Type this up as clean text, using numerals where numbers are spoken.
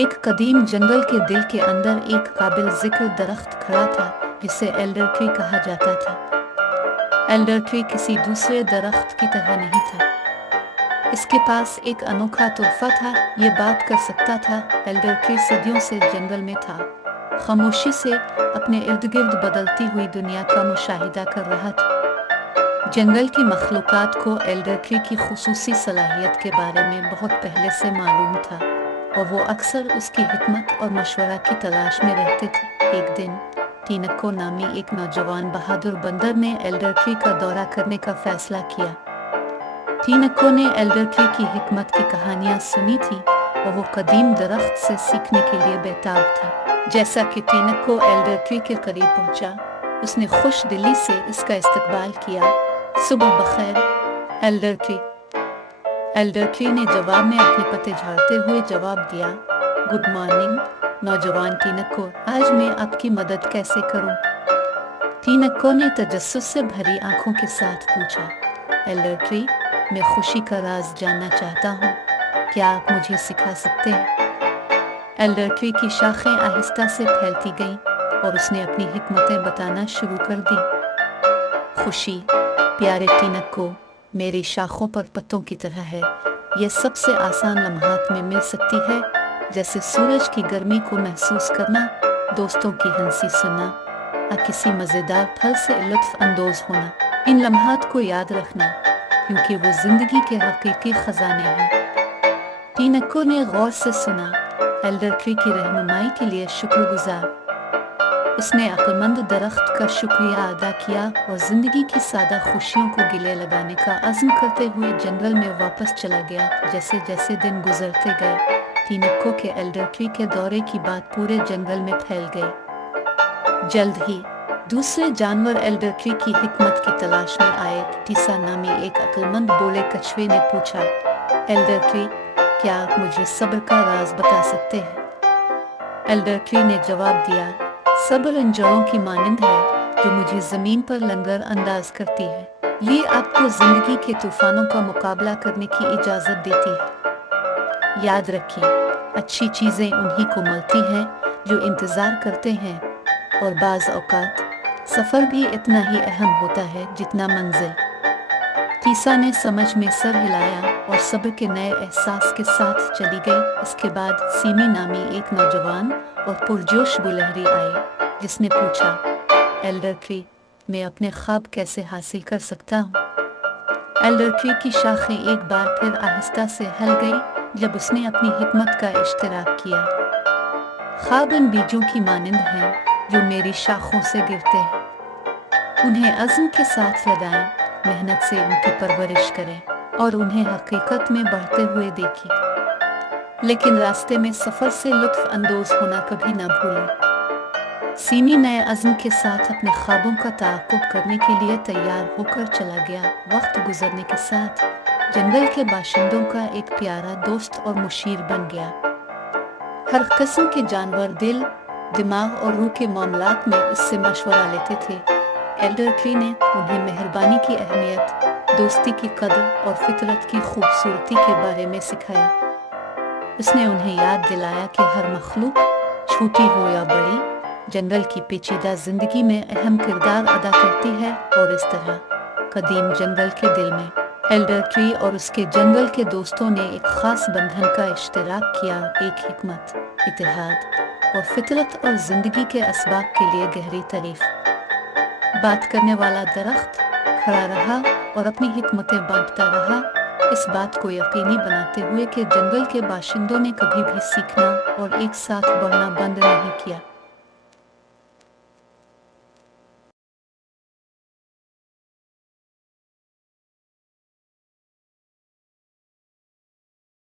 एक कदीम जंगल के दिल के अंदर एक काबिल जिक्र दरख्त खड़ा था जिसे एल्डर ट्री कहा जाता था। एल्डर ट्री किसी दूसरे दरख्त की तरह नहीं था। इसके पास एक अनोखा तोहफा था, ये बात कर सकता था। एल्डर ट्री सदियों से जंगल में था, खामोशी से अपने इर्द गिर्द बदलती हुई दुनिया का मुशाहिदा कर रहा था। जंगल की मखलूकात को एल्डर ट्री की खुसूसी सलाहियत के बारे में बहुत पहले से मालूम था और वो अक्सर उसकी हिकमत और मशवरा की तलाश में रहते थे। एक दिन टीनक्को नामी एक नौजवान बहादुर बंदर ने एल्डर ट्री का दौरा करने का फैसला किया। टीनक्को ने एल्डर ट्री की हिकमत की कहानियां सुनी थी और वो कदीम दरख्त से सीखने के लिए बेताब था। जैसा कि टीनक्को एल्डर ट्री के करीब पहुंचा, उसने खुश दिली से इसका इस्तकबाल किया। सुबह बखैर एल्डर ट्री। एल्डर ट्री ने जवाब में अपने पत्ते झाड़ते हुए जवाब दिया, गुड मॉर्निंग नौजवान टीनक्को, आज मैं आपकी मदद कैसे करूं? टीनक्को ने तजस्सुस से भरी आंखों के साथ पूछा, एल्डर ट्री, मैं खुशी का राज जानना चाहता हूं, क्या आप मुझे सिखा सकते हैं? एल्डर ट्री की शाखें आहिस्ता से फैलती गईं और उसने अपनी हिकमतें बताना शुरू कर दी। खुशी, प्यारे टीनक्को, मेरी शाखों पर पत्तों की तरह है। यह सबसे आसान लम्हात में मिल सकती है, जैसे सूरज की गर्मी को महसूस करना, दोस्तों की हंसी सुनना या किसी मज़ेदार फल से लुत्फ अंदोज होना। इन लम्हात को याद रखना, क्योंकि वो जिंदगी के हकीकी खजाने हैं। टीनक्को ने गौर से सुना। एल्डर ट्री की रहनुमाई के लिए शुक्रगुजार। उसने अक्लमंद दरख्त का शुक्रिया अदा किया और जिंदगी की सादा खुशियों को गिले लगाने का अज़्म करते हुए जंगल में वापस चला गया। जैसे जैसे दिन गुजरते गए, टीनक्को के एल्डर ट्री के दौरे की बात पूरे जंगल में फैल गई। जल्द ही दूसरे जानवर एल्डर ट्री की हिकमत की तलाश में आए। टीसा नामी एक अक्लमंद बोले कछुए ने पूछा, एल्डर ट्री, क्या आप मुझे सब्र का राज बता सकते हैं? एल्डर ट्री ने जवाब दिया, सब्र इन जड़ों की मानिंद है जो मुझे जमीन पर लंगर अंदाज करती है। ये आपको जिंदगी के तूफानों का मुकाबला करने की इजाजत देती है। याद रखिए, अच्छी चीजें उन्हीं को मिलती हैं जो इंतजार करते हैं, और बाज औकात सफर भी इतना ही अहम होता है जितना मंजिल। टीसा ने समझ में सर हिलाया और सब्र के नए एहसास के साथ चली गई। इसके बाद सीमी नामी एक नौजवान और पुरजोश गुलहरी आई, जिसने पूछा, एल्डर ट्री, मैं अपने ख्वाब कैसे हासिल कर सकता हूँ? एल्डर ट्री की शाखें एक बार फिर आहिस्ता से हिल गई जब उसने अपनी हिकमत का इश्तिराक किया। ख्वाब इन बीजों की मानिंद हैं जो मेरी शाखों से गिरते हैं। उन्हें अज़्म के साथ लगाएं, मेहनत से उनकी परवरिश करें और उन्हें हकीकत में बढ़ते हुए देखें। लेकिन रास्ते में सफर से लुत्फ अंदोज होना कभी ना भूलें। सीमी नए अज़्म के साथ अपने ख्वाबों का ताक़ुब करने के लिए तैयार होकर चला गया। वक्त गुजरने के साथ जंगल के बाशिंदों का एक प्यारा दोस्त और मुशीर बन गया। हर किस्म के जानवर दिल, दिमाग और रूह के मामलात में इससे मशवरा लेते थे। एल्डर ट्री ने उन्हें मेहरबानी की अहमियत, दोस्ती की कदर और फितरत की खूबसूरती के बारे में सिखाया। उसने उन्हें याद दिलाया कि हर मखलूक, छोटी हो या बड़ी, जंगल की पेचीदा जिंदगी में अहम किरदार अदा करती है। और इस तरह कदीम जंगल के दिल में एल्डर ट्री और उसके जंगल के दोस्तों ने एक खास बंधन का इश्तिराक किया, एक हिकमत, इत्तेहाद और फितरत और जिंदगी के असबाब के लिए गहरी तारीफ। बात करने वाला दरख्त खड़ा रहा और अपनी हिकमतें बांटता रहा, इस बात को यकीनी बनाते हुए कि जंगल के बाशिंदों ने कभी भी सीखना और एक साथ बढ़ना बंद नहीं किया।